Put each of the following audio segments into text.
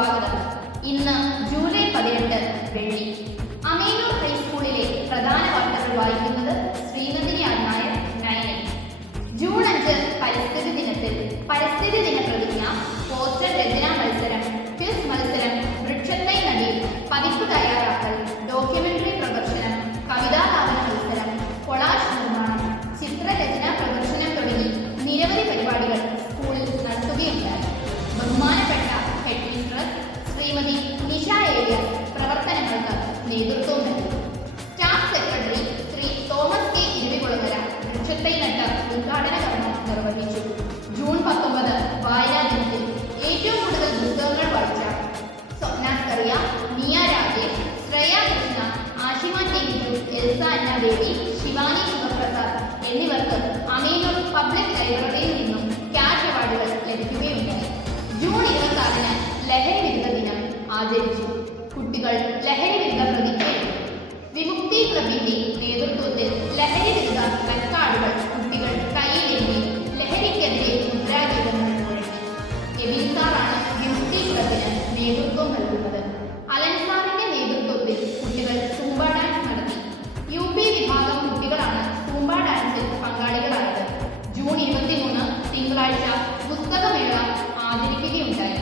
സ്വാഗതം. ഇന്ന് ജൂലൈ 18 വെള്ളി. അമേനൂർ ഹൈസ്കൂളിലെ പ്രധാന വാർത്തകൾ വായിക്കുന്നത് ശ്രീനന്ദിനി നായർ. ജൂൺ 5 പരിസ്ഥിതി ദിനത്തിൽ പരിസ്ഥിതി ദിന പ്രതിജ്ഞ, പോസ്റ്റർ രചനാ മത്സരം, ക്വിസ് മത്സരം, വൃക്ഷത്തൈ നടി, പതിപ്പ് തയ്യാറാക്കൽ, ഡോക്യുമെന്ററി പ്രദർശനം, കവിതാലാപന മത്സരം, കൊളാഷ് നിർമ്മാണം, ചിത്രരചനാ പ്രദർശനം തുടങ്ങി നിരവധി പരിപാടികൾ സ്കൂളിൽ നടത്തുകയുണ്ടായി. ബഹുമാനപ്പെട്ട ഹെഡ് മിസ്ട്രസ് ശ്രീമതി നിഷ ഏലിയാസ് പ്രവർത്തനങ്ങൾക്ക് നേതൃത്വം നൽകി. സ്റ്റാഫ് സെക്രട്ടറി ശ്രീ തോമസ് കെ ഇരുവികുളങ്ങര വൃക്ഷത്തൈ നട്ട് ഉദ്ഘാടന കർമ്മം നിർവഹിച്ചു. ജൂൺ 19 വായനാ ദിനത്തിൽ ഏറ്റവും കൂടുതൽ പുസ്തകങ്ങൾ വായിച്ച സ്വപ്നാസ്കറിയ, നിയ രാജേഷ്, ശ്രേയ കൃഷ്ണ, ആഷിമ ടെങ്കിട്ടു, എൽസ അന്ന ദേവി, ശിവാനി ശിവപ്രസാദ് എന്നിവർക്ക് അമേനൂർ പബ്ലിക് ലൈബ്രറിയിൽ നിന്നും ക്യാഷ് അവാർഡുകൾ ലഭിക്കുകയുണ്ടായി. ജൂൺ 26 ലഹരി വിരുദ്ധ ദിനം ആചരിച്ചു. കുട്ടികൾ ലഹരി വിരുദ്ധ പ്രതിജ്ഞയെടുത്തു. വിമുക്തി ക്ലബിന്റെ നേതൃത്വത്തിൽ ലഹരി വിരുദ്ധ പ്ലക്കാർഡുകൾ കുട്ടികൾ കയ്യിലേന്തി ലഹരിക്കെതിരെ മുദ്രാഗീതങ്ങൾ മുഴങ്ങി. എബിൻ സാറാണ് വിമുക്തി ക്ലബിന് നേതൃത്വം നൽകുന്നത്. അലൻ സാറിന്റെ നേതൃത്വത്തിൽ കുട്ടികൾ സൂംബ ഡാൻസ് നടത്തി. UP വിഭാഗം കുട്ടികളാണ് സൂംബ ഡാൻസിൽ പങ്കാളികളായത്. ജൂൺ 23 തിങ്കളാഴ്ച പുസ്തകമേള ആചരിക്കുകയുണ്ടായി.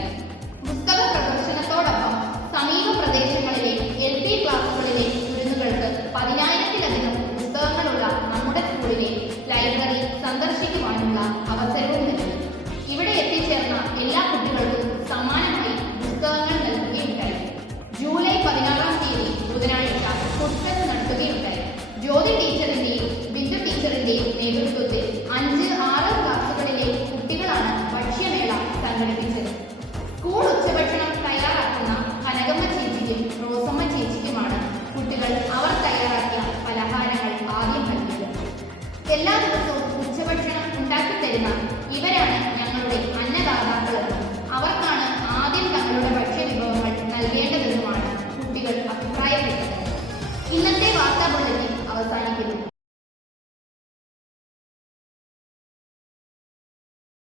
പുസ്തക പ്രദർശനത്തോടൊപ്പം സമീപ പ്രദേശങ്ങളിലെ LP ക്ലാസുകളിലെ കുരുന്നുകൾക്ക് 10,000-ലധികം പുസ്തകങ്ങളുള്ള നമ്മുടെ സ്കൂളിലെ ലൈബ്രറി സന്ദർശിക്കുവാനുള്ള അവസരവും നൽകി. ഇവിടെ എത്തിച്ചേർന്ന എല്ലാ കുട്ടികൾക്കും സമ്മാനമായി പുസ്തകങ്ങൾ നൽകുകയുണ്ടായി. ജൂലൈ 16 ബുധനാഴ്ച ഫുഡ് ഫെസ്റ്റ് നടത്തുകയുണ്ടായി. ജ്യോതി ടീച്ചറിന്റെയും ബിന്ദു ടീച്ചറിന്റെയും നേതൃത്വത്തിൽ 5-6 ക്ലാസുകളിലെ കുട്ടികളാണ് ഭക്ഷ്യമേള സംഘടിപ്പിച്ചത്. സ്കൂൾ ഉച്ചഭക്ഷണം തയ്യാറാക്കുന്ന കനകമ്മ ചേച്ചിക്കും റോസമ്മ ചേച്ചിക്കുമാണ് കുട്ടികൾ അവർ തയ്യാറാക്കിയ പലഹാരങ്ങൾ ആദ്യം നൽകിയത്. എല്ലാ ദിവസവും ഉച്ചഭക്ഷണം ഉണ്ടാക്കിത്തരുന്ന ഇവരാണ് ഞങ്ങളുടെ അന്നദാതാക്കളെന്നും അവർക്കാണ് ആദ്യം തങ്ങളുടെ ഭക്ഷ്യവിഭവങ്ങൾ നൽകേണ്ടതെന്നുമാണ് കുട്ടികൾ അഭിപ്രായപ്പെട്ടത്. ഇന്നത്തെ വാർത്താ ബുള്ളറ്റിൻ അവസാനിക്കുന്നു.